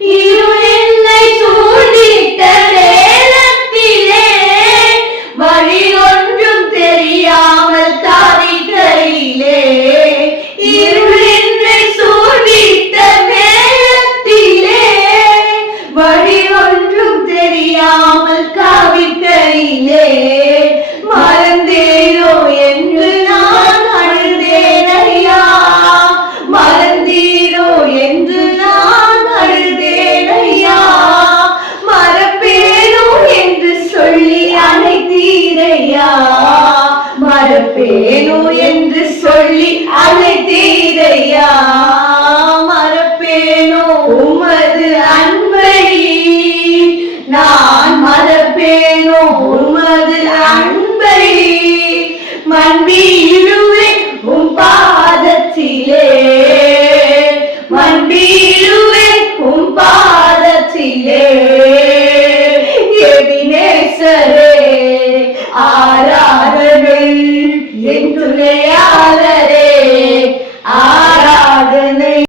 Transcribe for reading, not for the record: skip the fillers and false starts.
இருள் என்னை சூழ்ந்திட்ட நேரத்திலே வழி ஒன்றும் தெரியாமல் தவிக்கையிலே, இருள் என்னை சூழ்ந்திட்ட நேரத்திலே வழி ஒன்றும் தெரியாமல் தவிக்கையிலே, மறந்தேனோ என்று நான் அழுதேன் ஐயா, மறந்தீரோ என்று நான் அழுதேன் ஐயா, மறப்பேனோ என்று சொல்லி அழைத்தீரையா, மறப்பேனோ என்று சொல்லி அழைத்தீரையா, மறப்பேனோ உமது அன்பை நான், மறப்பேனோ உமது அன்பை, மண்பீழுவேன் உம் பாதத்திலே, மண்பீழுவேன் உம் பாதத்திலே, எபினேசரே ஆராதனை என் துணையாளரே,